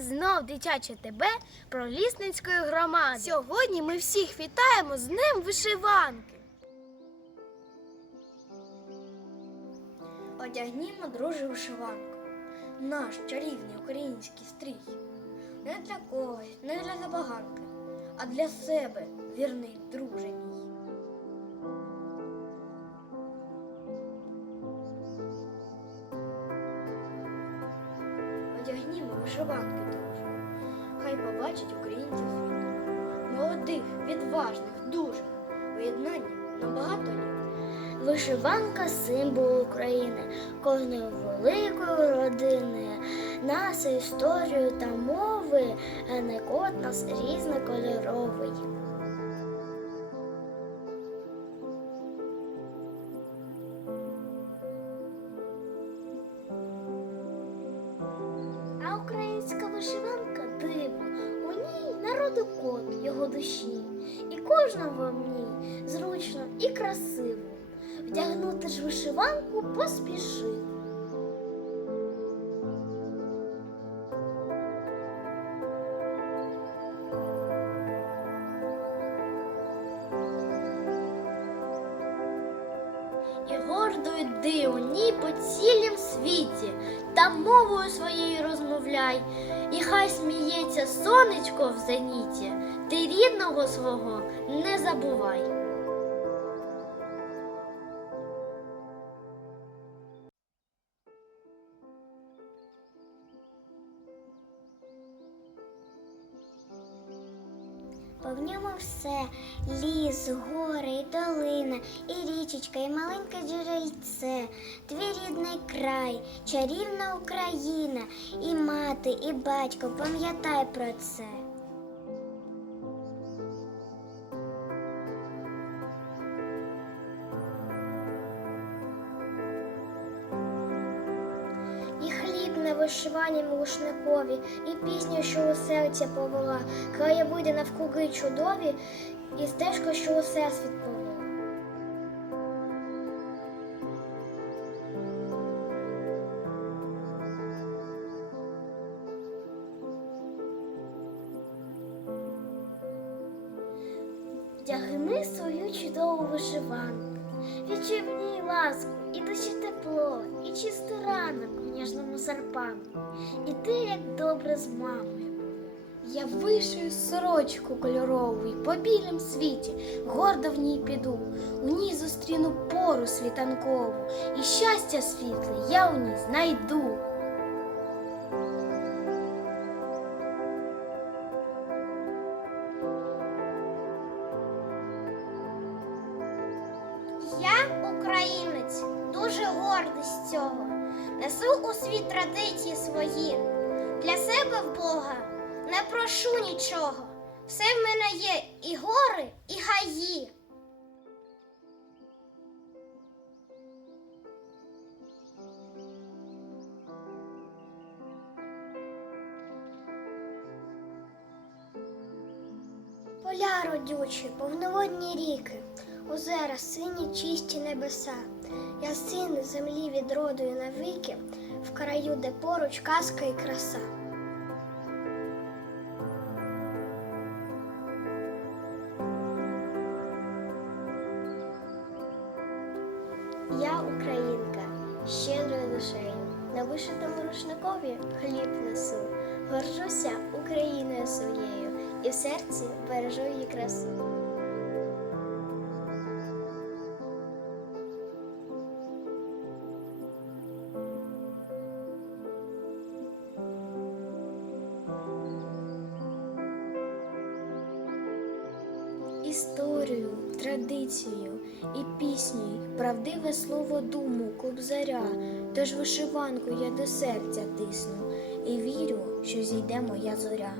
знов дитяче тебе про лісницької громади. Сьогодні ми всіх вітаємо з Днем вишиванки. Одягнімо, друже, вишиванку, наш чарівний український стрій. Не для когось, не для забаганки, а для себе, вірний друже мій. Вишиванки, дуже. Хай побачить українців світ. Молодих, відважних, дужих. Поєднання на багато літ. Вишиванка символ України, кожної великої родини. Нас історію та мови, а нас різнокольоровий. Вишиванка диво, у ній народу код його душі, і кожному в ній зручно і красиво. Вдягнути ж вишиванку поспіши. І гордо йди у ній по цілім світі, та мовою своєю розмовляй, і хай сміється сонечко в зеніті, ти рідного свого не забувай. Бо в ньому все. Ліс, гори, і долина, і річечка, і маленьке джерельце, твій рідний край, чарівна Україна, і мати, і батько, пам'ятай про це. На вишиванім лушникові, і пісню, що у серці повела, краєвиди навкруги чудові, і стежка, що у всесвіт повела. Вдягни свою чудову вишиванку, відчуй ласку, і душі тепло, чистий ранок в ніжному серпанку, і ти як добре з мамою. Я вишию сорочку кольорову і по білім світі, гордо в ній піду, у ній зустріну пору світанкову, і щастя світле я у ній знайду. Гордий цього. Несу у світ традиції свої. Для себе в Бога не прошу нічого. Все в мене є і гори, і гаї. Поля родючі, повноводні ріки, озера, сині чисті небеса. Я син землі від роду і навіки, в краю, де поруч казка і краса. Я українка, щедрою душею, на вишитому рушникові хліб несу, горжуся Україною своєю і в серці бережу її красу. Історію, традицію і пісню, правдиве слово думу кобзаря, тож вишиванку я до серця тисну і вірю, що зійде моя зоря.